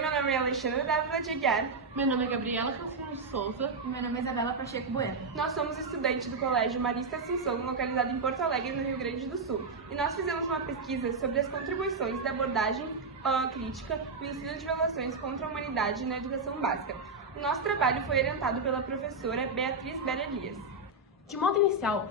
meu nome é Alexandra Dávila de Aguiar. Meu nome é Gabriela Cancino de Souza. E meu nome é Isabela Pacheco Bueno. Nós somos estudantes do Colégio Marista Assunção, localizado em Porto Alegre, no Rio Grande do Sul. E nós fizemos uma pesquisa sobre as contribuições da abordagem crítica do ensino de violações contra a humanidade na educação básica. O nosso trabalho foi orientado pela professora Beatriz Berelias. De modo inicial,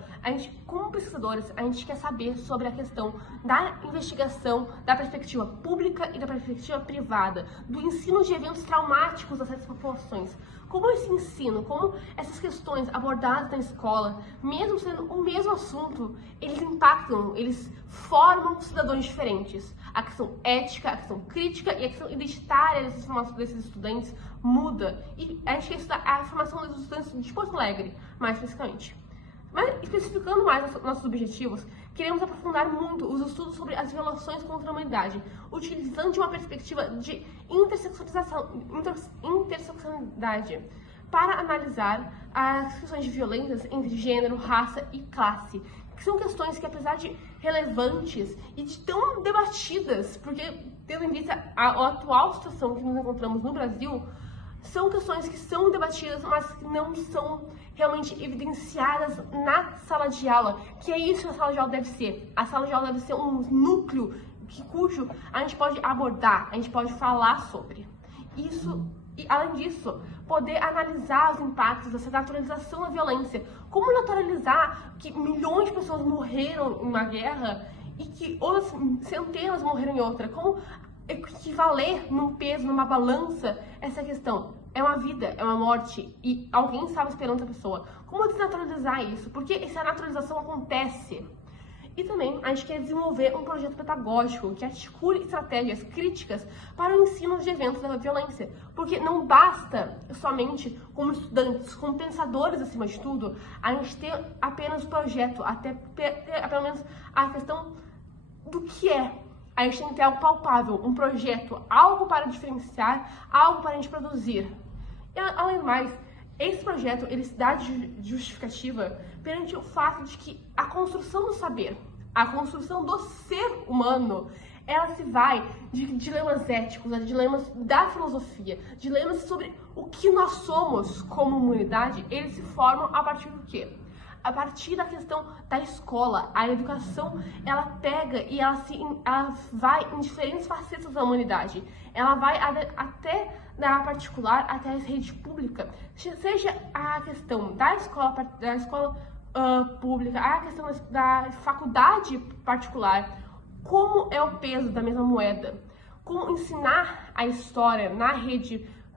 como pesquisadores, a gente quer saber sobre a questão da investigação da perspectiva pública e da perspectiva privada, do ensino de eventos traumáticos dessas populações. Como esse ensino, como essas questões abordadas na escola, mesmo sendo o mesmo assunto, eles impactam, eles formam cidadãos diferentes. A questão ética, a questão crítica e a questão identitária desses estudantes muda. E a gente quer estudar a formação dos estudantes de Porto Alegre, mais especificamente. Mas, especificando mais nossos objetivos, queremos aprofundar muito os estudos sobre as violações contra a humanidade, utilizando uma perspectiva de interseccionalidade, para analisar as questões de violências entre gênero, raça e classe, que são questões que, apesar de relevantes e de tão debatidas, porque tendo em vista a atual situação que nos encontramos no Brasil, são questões que são debatidas, mas que não são realmente evidenciadas na sala de aula, que é isso que a sala de aula deve ser. A sala de aula deve ser um núcleo cujo a gente pode abordar, a gente pode falar sobre. Isso, e além disso, poder analisar os impactos dessa naturalização da violência. Como naturalizar que milhões de pessoas morreram em uma guerra e que outras centenas morreram em outra? Como equivaler num peso, numa balança, essa questão? É uma vida, é uma morte, e alguém estava esperando essa pessoa. Como desnaturalizar isso? Porque essa naturalização acontece. E também a gente quer desenvolver um projeto pedagógico que articule estratégias críticas para o ensino de eventos da violência. Porque não basta somente, como estudantes, como pensadores acima de tudo, a gente ter apenas o projeto, até pelo menos a questão do que é. A gente tem que ter algo palpável, um projeto, algo para diferenciar, algo para a gente produzir. E, além do mais, esse projeto, ele se dá de justificativa perante o fato de que a construção do saber, a construção do ser humano, ela se vai de dilemas éticos, de dilemas da filosofia, dilemas sobre o que nós somos como humanidade, eles se formam a partir do quê? A partir da questão da escola. A educação, ela pega e ela vai em diferentes facetas da humanidade. Ela vai até da particular, até a rede pública. Seja a questão da escola pública, a questão da faculdade particular, como é o peso da mesma moeda. Como ensinar a história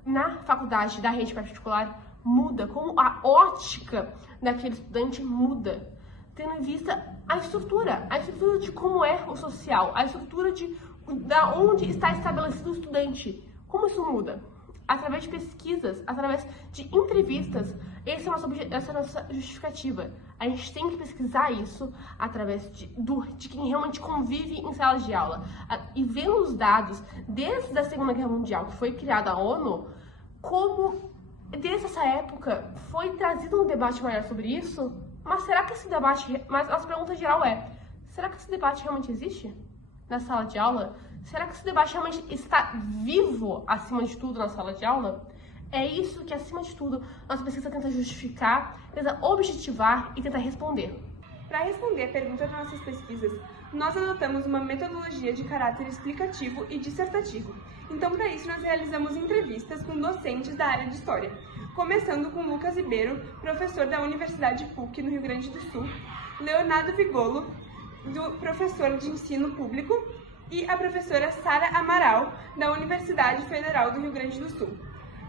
na faculdade da rede particular muda, como a ótica daquele estudante muda, tendo em vista a estrutura de como é o social, a estrutura da onde está estabelecido o estudante. Como isso muda? Através de pesquisas, através de entrevistas. Essa é a nossa justificativa. A gente tem que pesquisar isso através de quem realmente convive em salas de aula. E vendo os dados desde a Segunda Guerra Mundial, que foi criada a ONU, como desde essa época foi trazido um debate maior sobre isso, mas será que esse debate, mas a pergunta geral é, será que esse debate realmente existe na sala de aula? Será que esse debate realmente está vivo acima de tudo na sala de aula? É isso que, acima de tudo, nossa pesquisa tenta justificar, tenta objetivar e tenta responder. Para responder a pergunta das nossas pesquisas, nós adotamos uma metodologia de caráter explicativo e dissertativo. Então, para isso, nós realizamos entrevistas com docentes da área de História, começando com Lucas Ribeiro, professor da Universidade PUC, no Rio Grande do Sul, Leonardo Vigolo, professor de Ensino Público, e a professora Sara Amaral, da Universidade Federal do Rio Grande do Sul.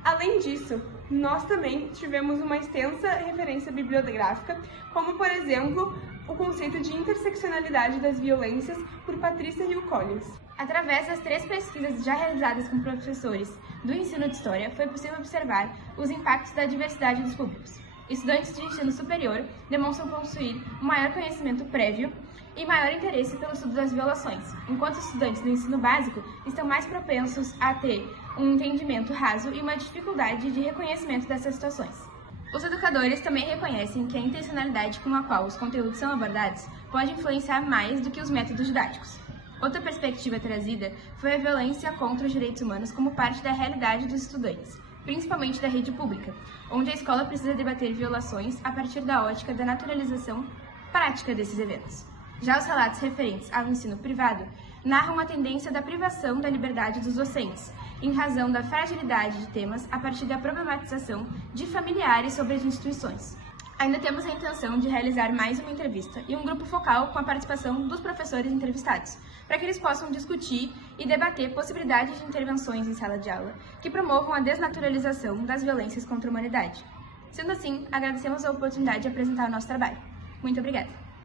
Além disso, nós também tivemos uma extensa referência bibliográfica, como, por exemplo, o conceito de interseccionalidade das violências por Patrícia Hill Collins. Através das 3 pesquisas já realizadas com professores do ensino de História, foi possível observar os impactos da diversidade dos públicos. Estudantes de ensino superior demonstram possuir um maior conhecimento prévio e maior interesse pelo estudo das violações, enquanto estudantes do ensino básico estão mais propensos a ter um entendimento raso e uma dificuldade de reconhecimento dessas situações. Os educadores também reconhecem que a intencionalidade com a qual os conteúdos são abordados pode influenciar mais do que os métodos didáticos. Outra perspectiva trazida foi a violência contra os direitos humanos como parte da realidade dos estudantes, principalmente da rede pública, onde a escola precisa debater violações a partir da ótica da naturalização prática desses eventos. Já os relatos referentes ao ensino privado narram a tendência da privação da liberdade dos docentes, em razão da fragilidade de temas a partir da problematização de familiares sobre as instituições. Ainda temos a intenção de realizar mais uma entrevista e um grupo focal com a participação dos professores entrevistados, para que eles possam discutir e debater possibilidades de intervenções em sala de aula que promovam a desnaturalização das violências contra a humanidade. Sendo assim, agradecemos a oportunidade de apresentar o nosso trabalho. Muito obrigada!